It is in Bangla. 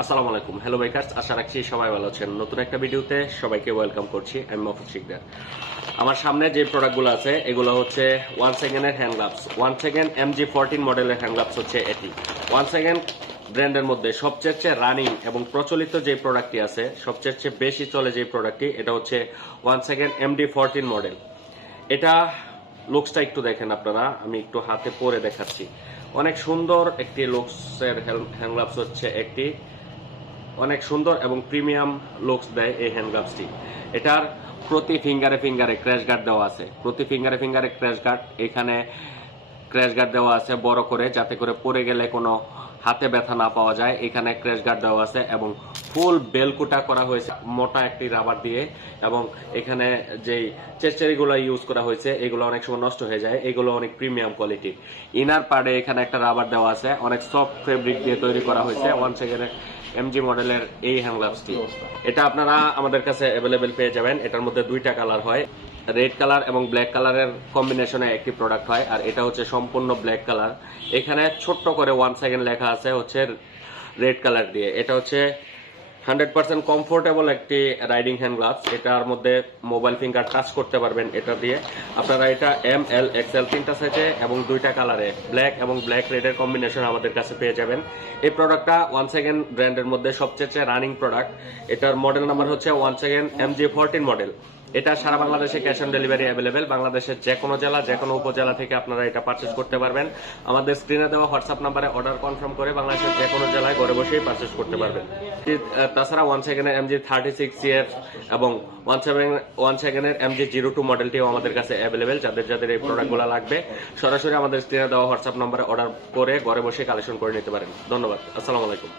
আসসালামু আলাইকুম। হ্যালো বাইকার্স, আশা রাখছি সবাই ভালো আছেন। নতুন একটা ভিডিওতে সবাইকে ওয়েলকাম করছি। আমি মাহফুজ শিকদার। আমার সামনে যে প্রোডাক্টগুলো আছে এগুলো হচ্ছে ওয়ান সেকেন্ডের hand gloves. One second MG14 মডেলের হ্যান্ড গ্লাভস হচ্ছে এটি। ওয়ান সেকেন্ড ব্র্যান্ডের মধ্যে সবচেয়ে রানিং এবং প্রচলিত যে প্রোডাক্টটি আছে, সবচেয়ে বেশি চলে যে প্রোডাক্টটি, এটা হচ্ছে ওয়ান সেকেন্ড MD14 মডেল। এটা লুকসটা একটু দেখেন আপনারা, আমি একটু হাতে পরে দেখাচ্ছি। অনেক সুন্দর একটি লুকসের হ্যান্ড গ্লাভস হচ্ছে একটি, অনেক সুন্দর এবং প্রিমিয়াম লুকস দেয় এই হ্যান্ড গ্লাভসটি। এটার প্রতি ফিঙ্গারে ফিঙ্গারে ক্র্যাশ গার্ড দেওয়া আছে। প্রতি ফিঙ্গারে ফিঙ্গারে ক্র্যাশ গার্ড, এখানে ক্র্যাশ গার্ড দেওয়া আছে বড় করে, যাতে করে পড়ে গেলে কোনো হাতে ব্যথা না পাওয়া যায়। এখানে ক্র্যাশ গার্ড দেওয়া আছে এবং ফুল বেলকুটা করা হয়েছে মোটা একটি রাবার দিয়ে। এবং এখানে যেই চেচারিগুলো ইউজ করা হয়েছে এগুলো অনেক সময় নষ্ট হয়ে যায়, এগুলো অনেক প্রিমিয়াম কোয়ালিটির। ইনার পার্টে এখানে একটা রাবার দেওয়া আছে, অনেক সফট ফেব্রিক দিয়ে তৈরি করা হয়েছে ওয়ান সেকেন্ডের MG মডেলের এই হ্যান্ড গ্লাভসটি। এটা আপনারা আমাদের কাছে অ্যাভেলেবেল পেয়ে যাবেন। এটার মধ্যে দুইটা কালার হয়, রেড কালার এবং ব্ল্যাক কালারের কম্বিনেশনে একটি প্রোডাক্ট হয়, আর এটা হচ্ছে সম্পূর্ণ ব্ল্যাক কালার। এখানে ছোট্ট করে ওয়ান সেকেন্ড লেখা আছে হচ্ছে রেড কালার দিয়ে। এটা হচ্ছে 100% কমফোর্টেবল একটি রাইডিং হ্যান্ড গ্লাভস। এটার মধ্যে মোবাইল ফিঙ্গার টাচ করতে পারবেন এটা দিয়ে। আপনারা এটা ML XL তিনটা সাইজে এবং দুইটা কালারে, ব্ল্যাক এবং ব্ল্যাক রেডের কম্বিনেশন আমাদের কাছে পেয়ে যাবেন। এই প্রোডাক্টটা ওয়ান সেকেন্ড ব্র্যান্ডের মধ্যে সবচেয়ে রানিং প্রোডাক্ট। এটার মডেল নাম্বার হচ্ছে ওয়ান সেকেন্ড MG14 মডেল। এটা সারা বাংলাদেশে ক্যাশ অন ডেলিভারি অ্যাভেলেবেল। বাংলাদেশের যে কোনো জেলা, যে কোনো উপজেলা থেকে আপনারা এটা পারচেস করতে পারবেন। আমাদের স্ক্রিনে দেওয়া হোয়াটসঅ্যাপ নাম্বারে অর্ডার কনফার্ম করে বাংলাদেশের যে কোনো জেলায় ঘরে বসেই পারচেস করতে পারবেন। তাছাড়া ওয়ান সেকেন্ডের MG36CF এবং ওয়ান সেকেন্ডের MG02 মডেলটিও আমাদের কাছে অ্যাভেলেবেল। যাদের এই প্রোডাক্টগুলো লাগবে সরাসরি আমাদের স্ক্রিনে দেওয়া হোয়াটসঅ্যাপ নাম্বারে অর্ডার করে ঘরে বসে কালেকশন করে নিতে পারেন। ধন্যবাদ। আসসালামু আলাইকুম।